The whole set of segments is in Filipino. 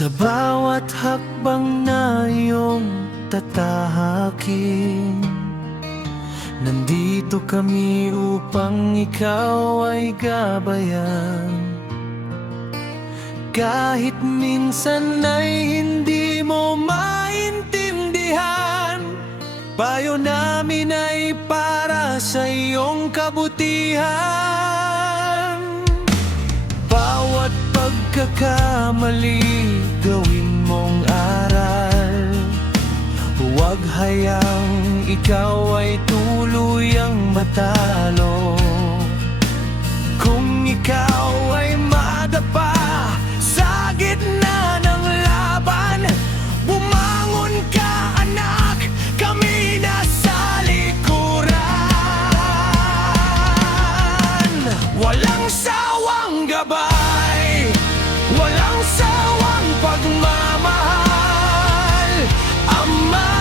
Sa bawat hakbang na iyong tatahakin, nandito kami upang ikaw ay gabayan. Kahit minsan ay hindi mo maintindihan, payo namin ay para sa iyong kabutihan. Bawat pagkakamali gawin mong aral, huwag hayang ikaw ay tuluyang matalo. Kung ikaw ay madapa sa gitna ng laban, bumangon ka anak, kami nasa likuran. Walang sawang gabay, walang sawang pagmamahal. Ama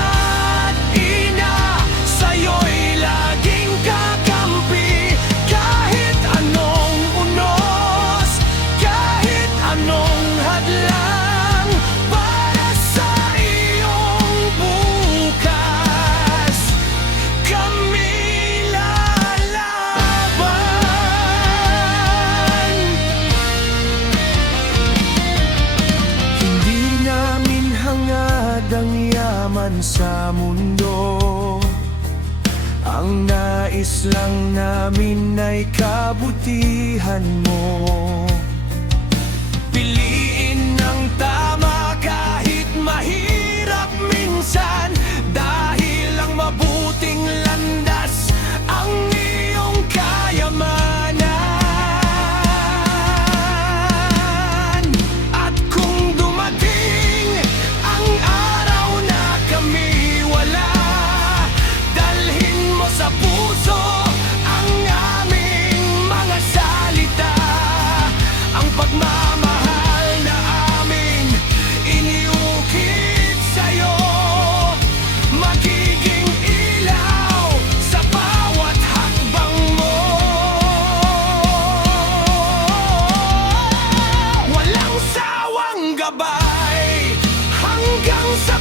at ina, sa'yo'y laging kakampi. Kahit anong unos, kahit anong hadlang, para sa iyong bukas, kami lalaban. Hindi namin hangad ang yaman sa mundo, ang nais lang namin ay kabutihan mo. Piliin ang tama kahit mahirap minsan, dahil ang mabuting landas ang iyong kayamanan. At kung dumating ang araw na kami wala, dalhin mo sa puso ang aming mga salita, ang pagmamahal na amin iniukit sa'yo, magiging ilaw sa bawat hakbang mo. Walang sawang gabay hanggang sa